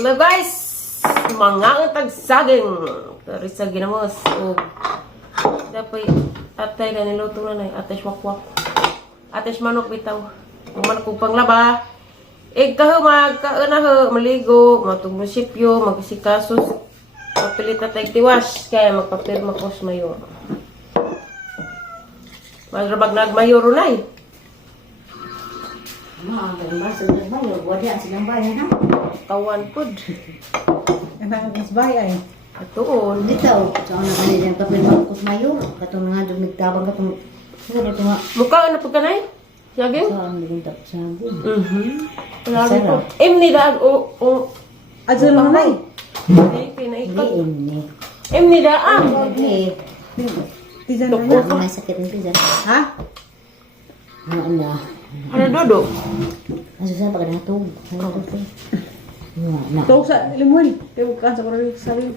Hello guys! Mga tagsaging dari sa ginamos o dapat atay na niluto na na ates wakwak ates manok bitaw ang manok kong panglaba ikaw magkauna maligo matumunsipyo magsikasos mapilit na tagtiwas kaya magpapirma ko sa mayor magrabag nagmayor unay Masuk nagmayor, wala silang bayan ha? kawan pod Anak mas bayay. atoon Dito, saan na kanila yung kapil magkos mayor? Katong nga doon nagtabang katong ano ito nga? mukha na po ka na saging? Saan naging tapsagon? Wala po. Ni daan o Adso lang nay. pinaikot. Hindi, Ni daan. hindi. Tizan Tuko. na. Ako may sakit ng pizza. Ha? Ano? Ano dodo? Asa sa pagka natug? Ano ko ito? Na. Tawag sa limon. Tawag ka sa karami sa sabi.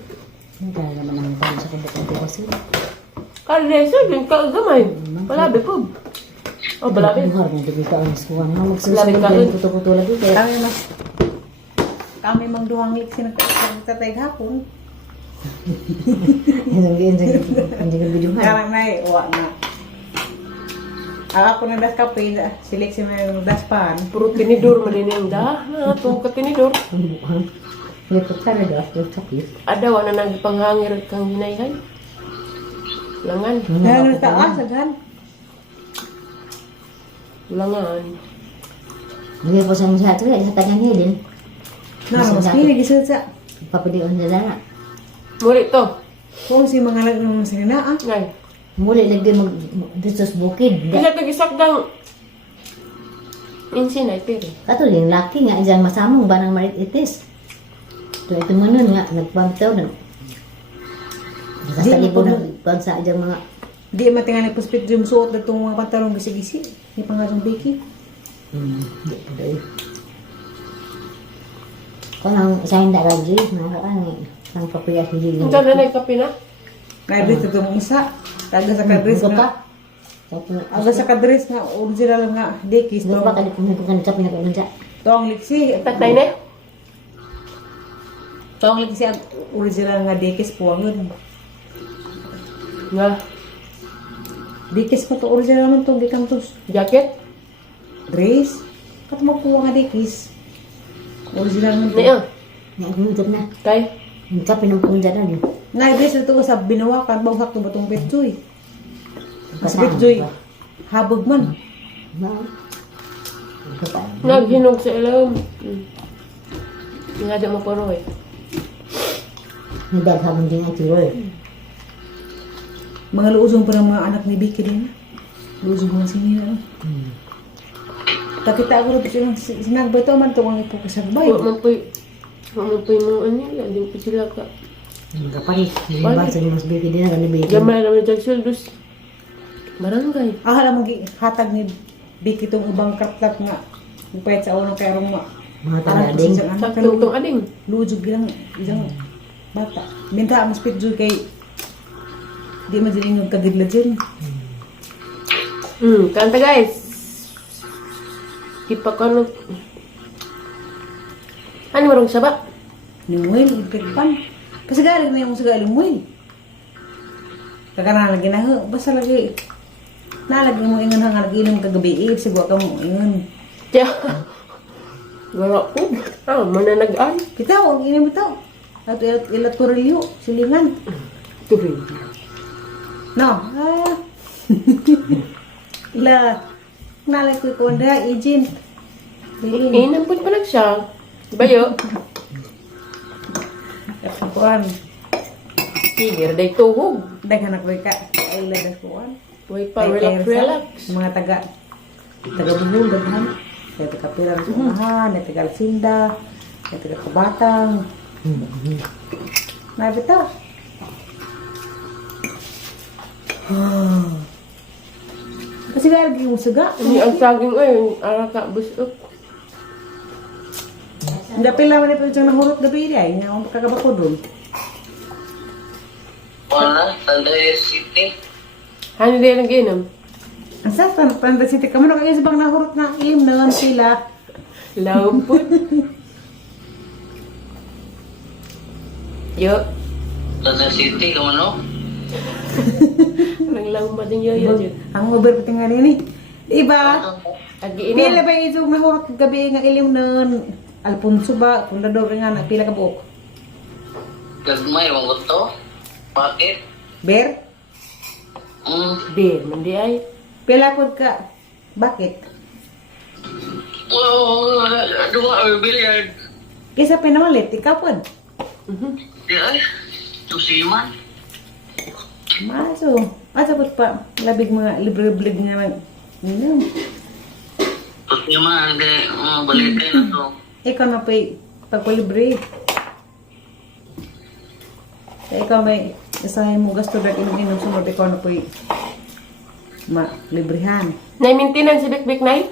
Hindi talaga naman ang parang sa kubot ng kasi. Kalesa din ka gamay. Palabi po. Oh, palabi. Buhar na dito ka ang skuhan. Mga Labi magsusunod ka din rin. kuto-kuto lagi. Kaya Kami mas kami mang duhang lik sinagtatay hapon. hindi ka videohan. Karang nay wa na. Ako na das kape, silik si may das pan. Puro tinidor malining da. Na to ka tinidor. Hindi ko talaga. Yung sakit. Adaw na nagpanghangir kang hinayhay. Langan. Dahil taas aghan. Langan. Hindi po sa mga ito. Sa tagan niya din. Na mas pili gisud sa. Papadion sa dana. Muri to. Kung si mga lag ng sinina ah. Ngay. Muli lagi mag dito sa bukid. Kaya tagisakdang insin ay piri. Kato yung laki nga dyan masamong ba ng marit itis. Ito mo nun nga nagpamitaw na. Nakasali po ng pagsa dyan mga Di matingan ni puspit yung suot na itong mga pantalong gisi-gisi. Ni pangatong biki. hindi po dahil. Kung ang sahin da lagi, nakaraan ang papuya hindi Ang dyan na kape na. Kaya dito itong isa. Taga sa kadres Buka nga. pa. Aga sa kadres nga. Original nga. Dekis. Buka pa kalip mo kung sa pinakaunsa. Tong liksi. Tatay na. Tong liksi ang original nga dekis puwangon. Nga. Dekis pa to. Original naman itong gikantos. Jacket. Dress. Kato magpuwa nga dekis. Original naman to. Niya. Nagulog na. Kay. Ang kape ng punja na yun. Nga dress na to sa binawakan. Bawsak to batong petsoy. Mas petsoy. Habog man. Naghinog sa ilaw. Nga di mo paro eh. Nagdaghamon din ang tiro eh. Mga luuzong pa ng mga anak ni Vicky din. Luuzong mga sinila. Takita ako rin silang sinagbay ito man ito ang ipukasagbay. Mamupoy mo ano yan. Hindi ko sila ka. Kapalit. Yung basa niya mas bigay din ang kanibigay. Gamay naman dyan sildos. Barangay. Ahala hatag ni Vicky itong ibang kartlat nga. Upayat sa unang kaya rong Mga anak tagading. isang anak. Saktong tong ading. Luuzog bilang isang bata. Minta mas pitjoy kay di man din yung kagidla dyan. Kanta guys. Kipa ko ano. Ano marong saba? Lingwin, ipikpan. Kasi galing na yung sa lingwin. Kaka nalagi na ho. Basta lagi. Nalagi mo ingon hang nag-inom kagabi. Sigwa ka mo ingon. Tiya. Gara ko. Mananagaan. Kita, huwag inom ito. At ilaturilyo, silingan. Tuloy. No. Ila. Nalagi ko ikonda, agent. Inampun pa lang siya. Bayo. Kapuan. Tigir, day tuhog. Daghanak ko ka. Ay, ladas kuan. Way pa, relax. Mga taga-buhol, daghan. May taga-pilar sa unahan, may taga-alsinda, may taga-kabatang. Nabita. Kasi lagi yung suga. Hindi ang saging ay, araka busok. Hindi pila man ito yung nahurot gabi niya. Hindi ako kakabako doon. Wala, Sunday City. Ano din ang ginam? Ang sa Tanda City ka mo na kayo sa bang nahurot na im na lang sila. Lampot. Yo. Santa City, kung ano? Nang lang ba din yo yo. Ang Uber pati nga rin eh. Diba? Agi Pila ino. ba yung nahurot gabi nga iliw na Alfonso ba? Fundador nga na pila ka buok. Gagmay, wang to? Bakit? Ber? Bir, mandi ay. Pila po ka? Bakit? Oh, dua billiard. Kisa pinamalit, ikaw po. Di ay, tusiman. Maso. Asa po pa, labig mga libre-blig nga mag... Tusiman, hindi, balikin na to. Ikaw na pa'y pagpalibre. Ikaw may isahin mo gasto dahil inom-inom sunod, ikaw na pa'y ma-librehan. Nay maintenance si Bik nay.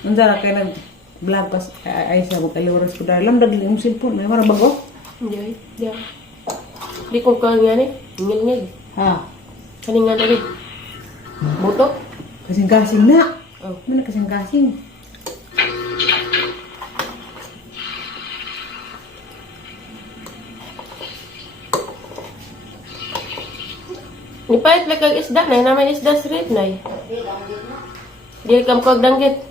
Nandara kayo nag-vlog pas ay sa mag-aliwaras ko dahil lamdag yung cellphone. May marabago? Hindi ay. Di. Di ko ka nga ni. Ngil-ngil. Ha? Kani nga dali. Buto. Kasing-kasing na. Oh. Mana kasing-kasing? Nipait lang kag isda nay naman isda street nay. Di kam kag danggit.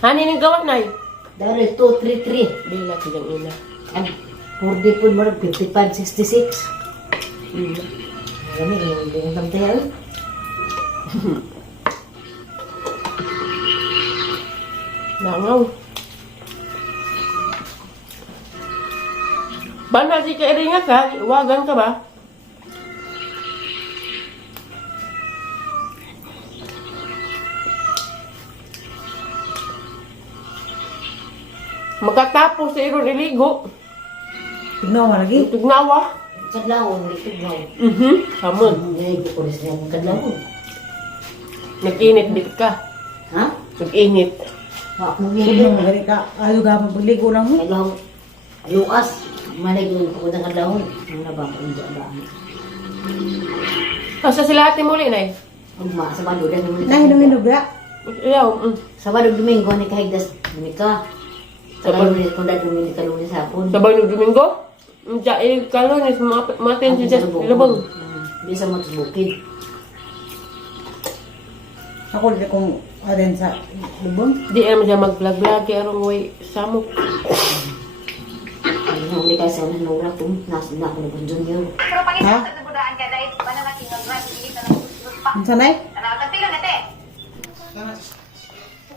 Hani ning gawa nay. Dari 233. Bila silang ina. Ang 40 po mo 55, 66. Kami yung tamtayan. Langaw. Bana si kairinga ka, wagan ka ba? Makatapos sa iron iligo. Tignan mo lagi. Tugnawa. Kadlawon, litugnaw. Hamon. Ngayon ko rin siya ng kadlawon. Nag-init bit ka. Ha? Nag-init. Ako Tignan ngayon. mo gani ka. Ayaw ka magligo lang mo. Kadlawon. Luas. Manig yung pakudang kadlawon. Ano na ba ako yung daan? Asa sila ate muli na eh. Ugma, sa Sabado din naman. Nahinog-hinog na. Iyaw. Sabado Domingo ni kahigdas. Dominika. Sabado ni kung dahil Dominika Lunes hapon. Sabay no Domingo? Diya eh, kalonis, matin siya sa labang. Bisa mo sa bukid. Ako ulit akong aden sa lubong. Di naman siya mag-vlog-vlog, kaya arong way samok. Ano ni kasi ang nura kung nasa na ako ng junior. Ha? Ang sanay?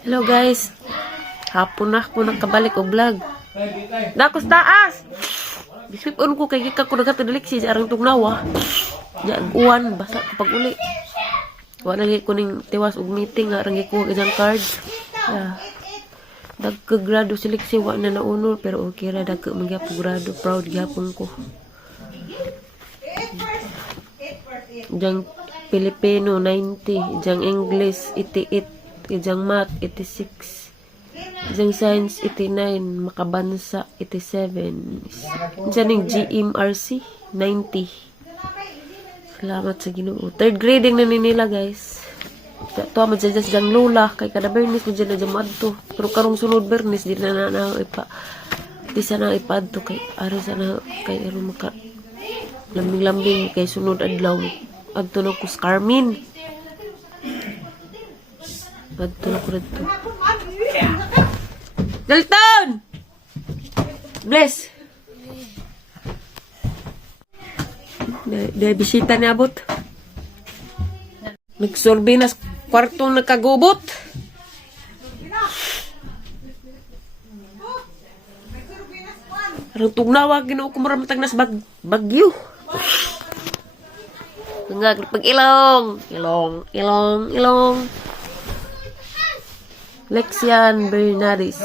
Hello guys. Hapon na ako nakabalik og vlog. Dakos taas! Bisipon ko kay gika ko nagatadalik siya arang tugnawa. Diyan uwan basa kapag uli. Wala lagi ko ning tiwas og meeting nga arang ko isang card. Nagka-grado seleksi wa na naunol pero okay ra dagka magyapon grado, proud gyapon ko. Diyan Filipino 90, diyan English 88, diyan Math 86. Diyan Science 89, Makabansa 87. Diyan yung GMRC 90. Salamat sa Ginoo. Third grading na nila guys. Tuwa mo dyan dyan lula. Kay kada Bernis mo dyan na dyan madto. Pero karong sunod Bernis, di na ipa. Di sana ipadto kay ari sana kay ano maka lambing-lambing kay sunod adlaw. Adto na ko sa Carmen. Adto na ko dito. Dalton! Bless! Dahil bisita ni abot. Nagsorbe na kwartong nakagubot. Parang tugnawa, ginoo ko maramatag nas bagyo. Pag ilong. Ilong. Lexian Bernadis.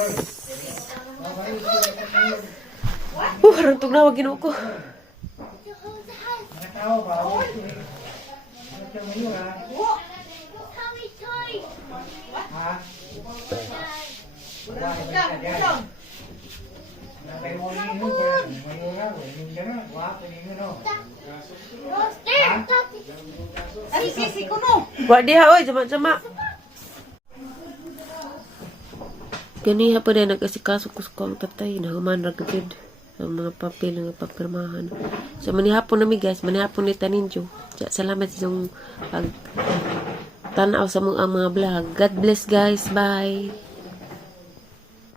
Parang tugnawa, ginoo ko. Wa diha oy, jama-jama. Ganiha pa rin nag-asikaso ko sa ang tatay na human ragapid ang mga papel nga papirmahan. So manihapon nami guys, manihapon ni Taninjo. Salamat sa inyong pag tanaw sa mga vlog. God bless guys, bye.